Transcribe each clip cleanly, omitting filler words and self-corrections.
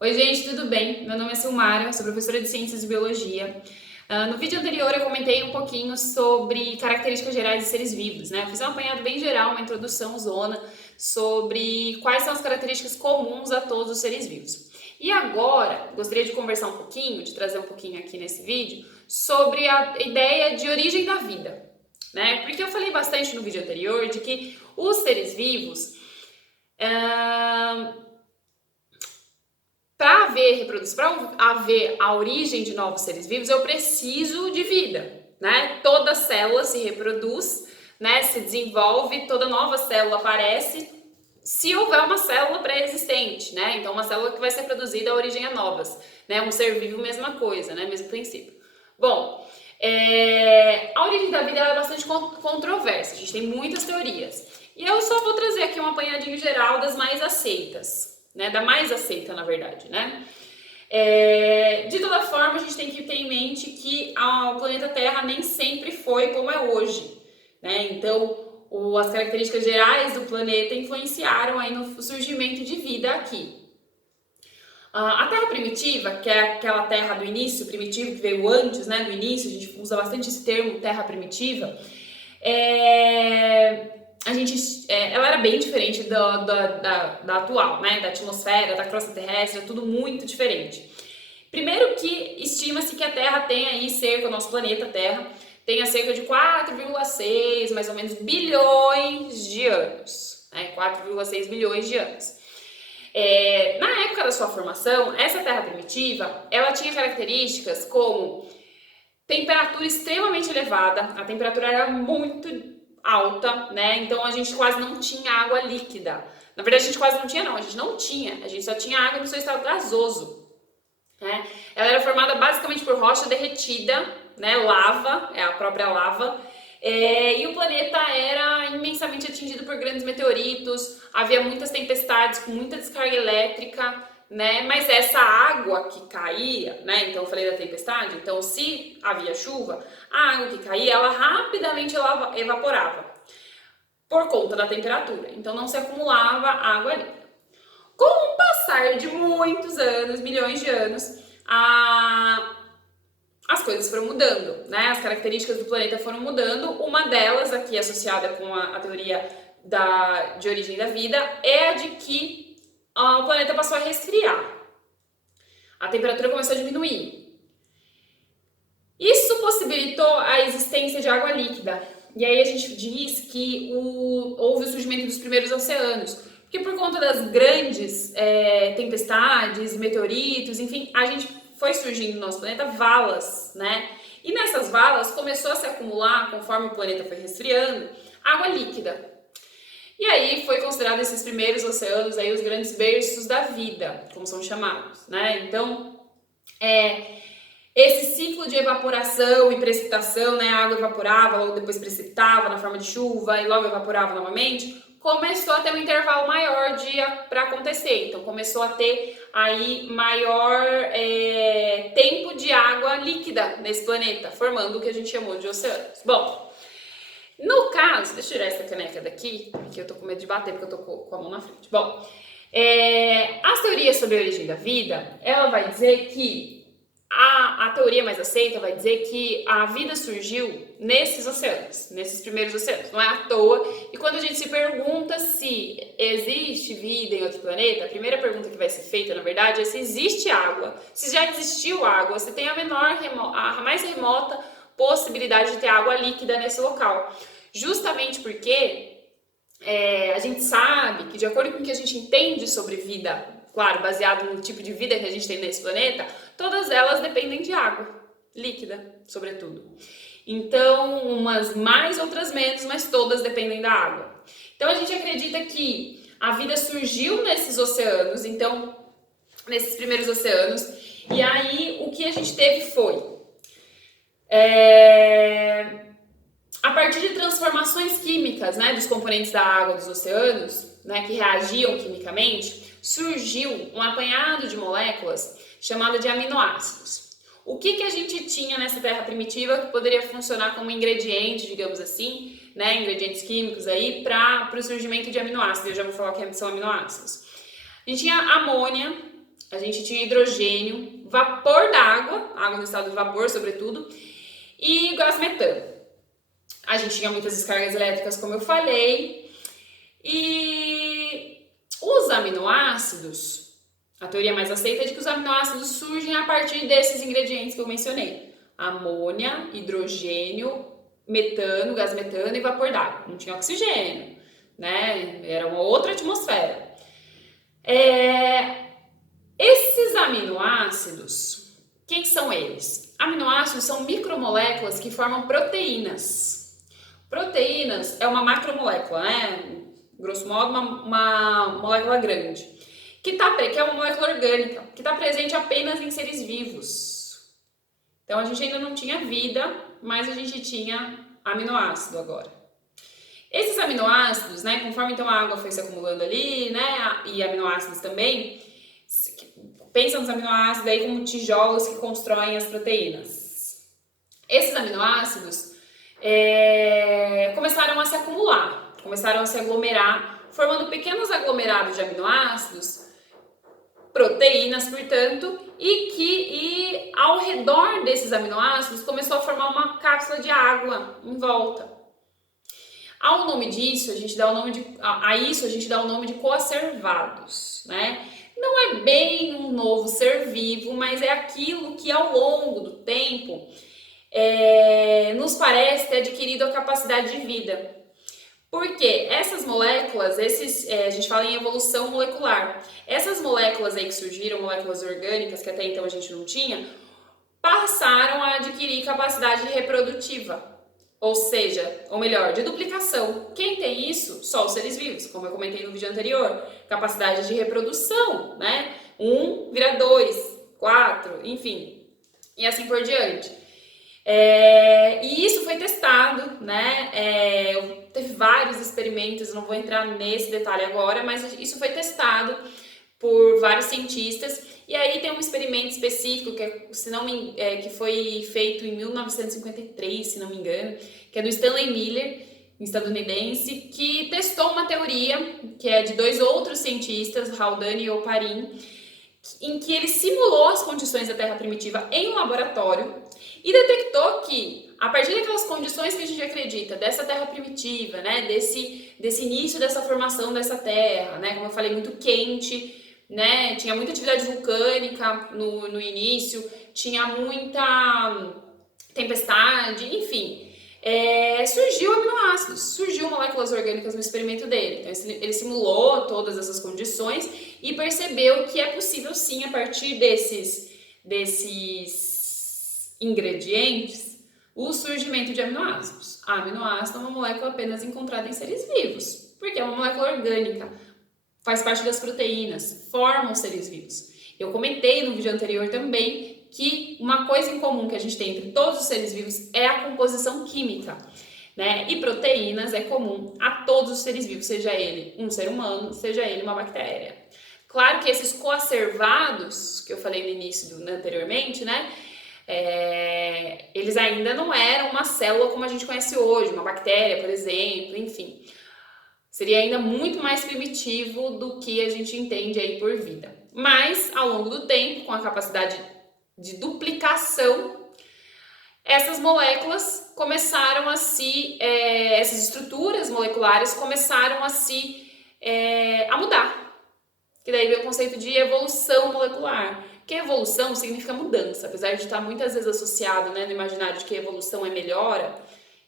Oi, gente, tudo bem? Meu nome é Silmara, sou professora de Ciências e Biologia. No vídeo anterior eu comentei um pouquinho sobre características gerais de seres vivos, né? Eu fiz um apanhado bem geral, uma introdução zona sobre quais são as características comuns a todos os seres vivos. E agora, gostaria de conversar um pouquinho, de trazer um pouquinho aqui nesse vídeo, sobre a ideia de origem da vida, né? Porque eu falei bastante no vídeo anterior de que os seres vivos para haver reprodução, para haver a origem de novos seres vivos, eu preciso de vida, né? Toda célula se reproduz, né? Se desenvolve, toda nova célula aparece se houver uma célula pré-existente, né? Então, uma célula que vai ser produzida a origem a novas, né? Um ser vivo, mesma coisa, né? Mesmo princípio. Bom, a origem da vida é bastante controversa, a gente tem muitas teorias. E eu só vou trazer aqui um apanhadinho geral das mais aceitas, né? Da mais aceita, na verdade, né? De toda forma, a gente tem que ter em mente que o planeta Terra nem sempre foi como é hoje, né? Então, as características gerais do planeta influenciaram aí no surgimento de vida aqui. A Terra primitiva, que é aquela Terra do início, primitivo, que veio antes, né, do início, a gente usa bastante esse termo, Terra primitiva, ela era bem diferente da atual, né, da atmosfera, da crosta terrestre, é tudo muito diferente. Primeiro que estima-se que a Terra tem aí cerca, o nosso planeta Terra, tenha cerca de 4,6, mais ou menos, bilhões de anos, né, 4,6 bilhões de anos. Na época da sua formação, essa Terra primitiva, ela tinha características como temperatura extremamente elevada, a temperatura era muito alta, né? Então a gente quase não tinha água líquida. Na verdade, a gente quase não tinha, não, a gente não tinha, a gente só tinha água no seu estado gasoso, né? Ela era formada basicamente por rocha derretida, né? Lava, é a própria lava. E o planeta era imensamente atingido por grandes meteoritos, havia muitas tempestades com muita descarga elétrica, né? Mas essa água que caía, né? Então eu falei da tempestade, então se havia chuva, a água que caía, ela rapidamente evaporava por conta da temperatura, então não se acumulava água ali. Com o passar de muitos anos, milhões de anos, as coisas foram mudando, né? As características do planeta foram mudando. Uma delas, aqui associada com a teoria de origem da vida, é a de que o planeta passou a resfriar. A temperatura começou a diminuir. Isso possibilitou a existência de água líquida. E aí a gente diz que houve o surgimento dos primeiros oceanos. Porque por conta das grandes tempestades, meteoritos, enfim, a gente foi surgindo no nosso planeta valas, né? E nessas valas começou a se acumular, conforme o planeta foi resfriando, água líquida. E aí foi considerado esses primeiros oceanos aí os grandes berços da vida, como são chamados, né? Então, esse ciclo de evaporação e precipitação, né? A água evaporava, logo depois precipitava na forma de chuva e logo evaporava novamente, começou a ter um intervalo maior para acontecer. Então começou a ter aí maior tempo de água líquida nesse planeta, formando o que a gente chamou de oceanos. Bom, no caso, deixa eu tirar essa caneca daqui, que eu tô com medo de bater porque eu tô com a mão na frente. Bom, as teorias sobre a origem da vida, ela vai dizer que a teoria mais aceita vai dizer que a vida surgiu nesses oceanos, nesses primeiros oceanos, não é à toa. E quando a gente se pergunta se existe vida em outro planeta, a primeira pergunta que vai ser feita, na verdade, é se existe água, se já existiu água, se tem a mais remota possibilidade de ter água líquida nesse local. Justamente porque a gente sabe que, de acordo com o que a gente entende sobre vida, claro, baseado no tipo de vida que a gente tem nesse planeta, todas elas dependem de água líquida, sobretudo. Então, umas mais, outras menos, mas todas dependem da água. Então, a gente acredita que a vida surgiu nesses oceanos, então, nesses primeiros oceanos, e aí o que a gente teve foi a partir de transformações químicas, né, dos componentes da água dos oceanos, né, que reagiam quimicamente, surgiu um apanhado de moléculas chamado de aminoácidos. O que a gente tinha nessa terra primitiva que poderia funcionar como ingrediente, digamos assim, né, ingredientes químicos aí para o surgimento de aminoácidos? Eu já vou falar o que são aminoácidos. A gente tinha amônia, a gente tinha hidrogênio, vapor d'água, água no estado de vapor, sobretudo, e gás metano. A gente tinha muitas descargas elétricas, como eu falei, e os aminoácidos, a teoria mais aceita é de que os aminoácidos surgem a partir desses ingredientes que eu mencionei: amônia, hidrogênio, metano, gás metano e vapor d'água. Não tinha oxigênio, né? Era uma outra atmosfera. Esses aminoácidos, quem são eles? Aminoácidos são micromoléculas que formam proteínas. Proteínas é uma macromolécula, né? Grosso modo, uma molécula grande, que é uma molécula orgânica, que está presente apenas em seres vivos. Então, a gente ainda não tinha vida, mas a gente tinha aminoácido agora. Esses aminoácidos, né, conforme então a água foi se acumulando ali, né, e aminoácidos também, pensa nos aminoácidos aí como tijolos que constroem as proteínas. Esses aminoácidos começaram a se acumular, começaram a se aglomerar, formando pequenos aglomerados de aminoácidos, proteínas, portanto, e ao redor desses aminoácidos começou a formar uma cápsula de água em volta. Ao nome disso, a gente dá o nome de coacervados, né? Não é bem um novo ser vivo, mas é aquilo que ao longo do tempo nos parece ter adquirido a capacidade de vida. Porque essas moléculas, a gente fala em evolução molecular, essas moléculas aí que surgiram, moléculas orgânicas que até então a gente não tinha, passaram a adquirir capacidade reprodutiva. Ou seja, ou melhor, de duplicação. Quem tem isso? Só os seres vivos, como eu comentei no vídeo anterior. Capacidade de reprodução, né? 1 vira 2, 4, enfim, e assim por diante. E isso foi testado, né? Teve vários experimentos, não vou entrar nesse detalhe agora, mas isso foi testado por vários cientistas. E aí tem um experimento específico que foi feito em 1953, se não me engano, que é do Stanley Miller, um estadunidense, que testou uma teoria que é de 2 outros cientistas, Haldane e Oparin, em que ele simulou as condições da Terra primitiva em um laboratório e detectou que, a partir daquelas condições que a gente acredita, dessa Terra primitiva, né, desse início dessa formação dessa Terra, né, como eu falei, muito quente, né, tinha muita atividade vulcânica no início, tinha muita tempestade, enfim, surgiu aminoácidos, surgiu moléculas orgânicas no experimento dele. Então ele simulou todas essas condições e percebeu que é possível sim, a partir desses ingredientes, o surgimento de aminoácidos. A aminoácido é uma molécula apenas encontrada em seres vivos, porque é uma molécula orgânica, faz parte das proteínas, formam seres vivos. Eu comentei no vídeo anterior também que uma coisa em comum que a gente tem entre todos os seres vivos é a composição química, né? E proteínas é comum a todos os seres vivos, seja ele um ser humano, seja ele uma bactéria. Claro que esses coacervados, que eu falei no início, anteriormente, né? Eles ainda não eram uma célula como a gente conhece hoje, uma bactéria, por exemplo, enfim. Seria ainda muito mais primitivo do que a gente entende aí por vida. Mas, ao longo do tempo, com a capacidade de duplicação, essas moléculas começaram essas estruturas moleculares começaram a mudar. Que daí vem o conceito de evolução molecular. Que evolução significa mudança, apesar de estar muitas vezes associado, né, no imaginário de que evolução é melhora,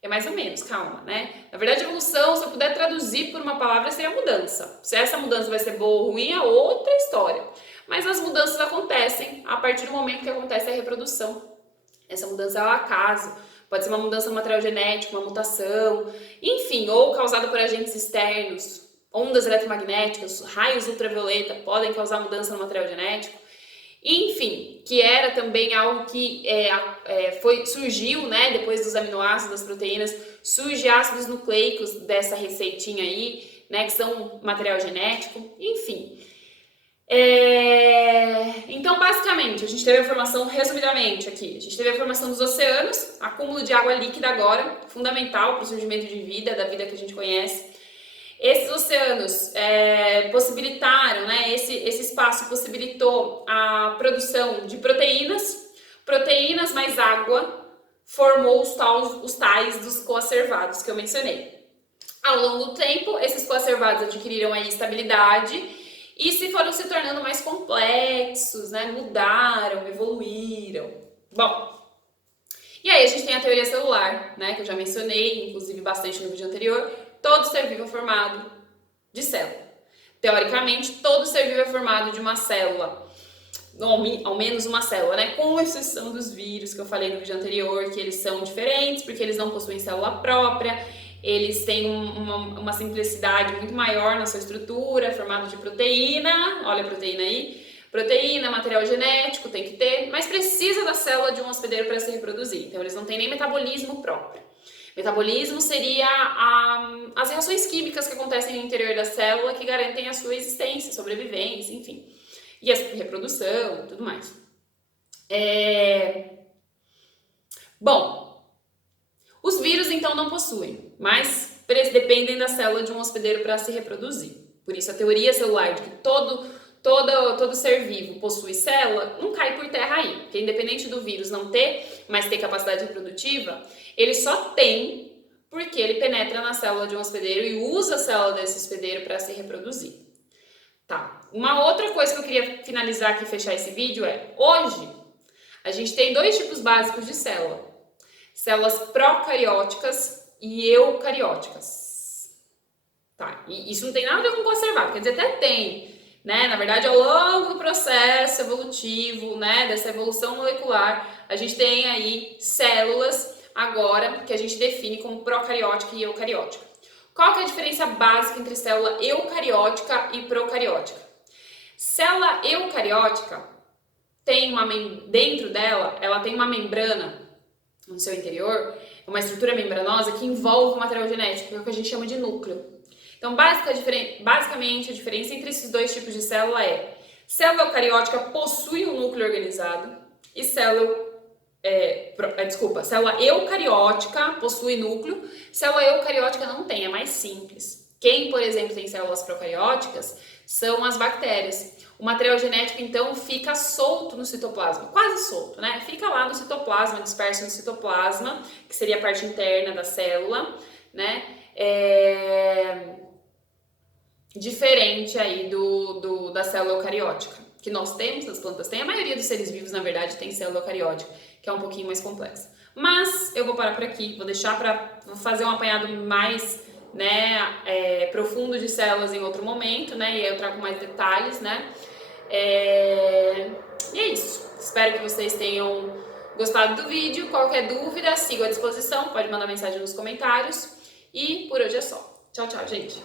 é mais ou menos, calma, né? Na verdade, evolução, se eu puder traduzir por uma palavra, seria mudança. Se essa mudança vai ser boa ou ruim, é outra história. Mas as mudanças acontecem a partir do momento que acontece a reprodução. Essa mudança é ao acaso. Pode ser uma mudança no material genético, uma mutação, enfim, ou causada por agentes externos, ondas eletromagnéticas, raios ultravioleta podem causar mudança no material genético. Enfim, que era também algo que surgiu, né, depois dos aminoácidos, das proteínas, surge ácidos nucleicos dessa receitinha aí, né, que são material genético, enfim. Então, basicamente, a gente teve a formação, resumidamente aqui, a gente teve a formação dos oceanos, acúmulo de água líquida agora, fundamental para o surgimento de vida, da vida que a gente conhece. Esses oceanos possibilitaram, né, esse espaço possibilitou a produção de proteínas mais água, formou os tais dos coacervados que eu mencionei. Ao longo do tempo, esses coacervados adquiriram aí estabilidade e foram se tornando mais complexos, né, mudaram, evoluíram. Bom, e aí a gente tem a teoria celular, né, que eu já mencionei, inclusive bastante no vídeo anterior. Todo ser vivo é formado de célula. Teoricamente, todo ser vivo é formado de uma célula, ao menos uma célula, né? Com exceção dos vírus que eu falei no vídeo anterior, que eles são diferentes porque eles não possuem célula própria, eles têm uma simplicidade muito maior na sua estrutura, formado de proteína, olha a proteína aí, proteína, material genético, tem que ter, mas precisa da célula de um hospedeiro para se reproduzir, então eles não têm nem metabolismo próprio. Metabolismo seria as reações químicas que acontecem no interior da célula que garantem a sua existência, sobrevivência, enfim. E a reprodução e tudo mais. Bom, os vírus então não possuem, mas dependem da célula de um hospedeiro para se reproduzir. Por isso a teoria celular de que todo ser vivo possui célula não cai por terra aí, porque independente do vírus não ter, mas ter capacidade reprodutiva, ele só tem porque ele penetra na célula de um hospedeiro e usa a célula desse hospedeiro para se reproduzir. Tá. Uma outra coisa que eu queria finalizar aqui e fechar esse vídeo é, hoje a gente tem dois tipos básicos de célula. Células procarióticas e eucarióticas. Tá. E isso não tem nada a ver com conservado, quer dizer, até tem, né? Na verdade, ao longo do processo evolutivo, né, dessa evolução molecular, a gente tem aí células agora que a gente define como procariótica e eucariótica. Qual que é a diferença básica entre célula eucariótica e procariótica? Célula eucariótica tem dentro dela, ela tem uma membrana no seu interior, uma membranosa que envolve o material genético, que é o que a gente chama de núcleo. Então, basicamente, a diferença entre esses dois tipos de célula é: célula eucariótica possui um núcleo organizado e célula eucariótica possui núcleo, célula eucariótica não tem, é mais simples. Quem, por exemplo, tem células procarióticas são as bactérias. O material genético, então, fica solto no citoplasma, quase solto, né? Fica lá no citoplasma, disperso no citoplasma, que seria a parte interna da célula, né? Diferente aí da célula eucariótica, que nós temos, as plantas têm, a maioria dos seres vivos, na verdade, tem célula eucariótica, que é um pouquinho mais complexa. Mas eu vou parar por aqui, vou deixar para fazer um apanhado mais, né, profundo de células em outro momento, né, e aí eu trago mais detalhes, né. E é isso, espero que vocês tenham gostado do vídeo. Qualquer dúvida, sigo à disposição, pode mandar mensagem nos comentários, e por hoje é só. Tchau, tchau, gente!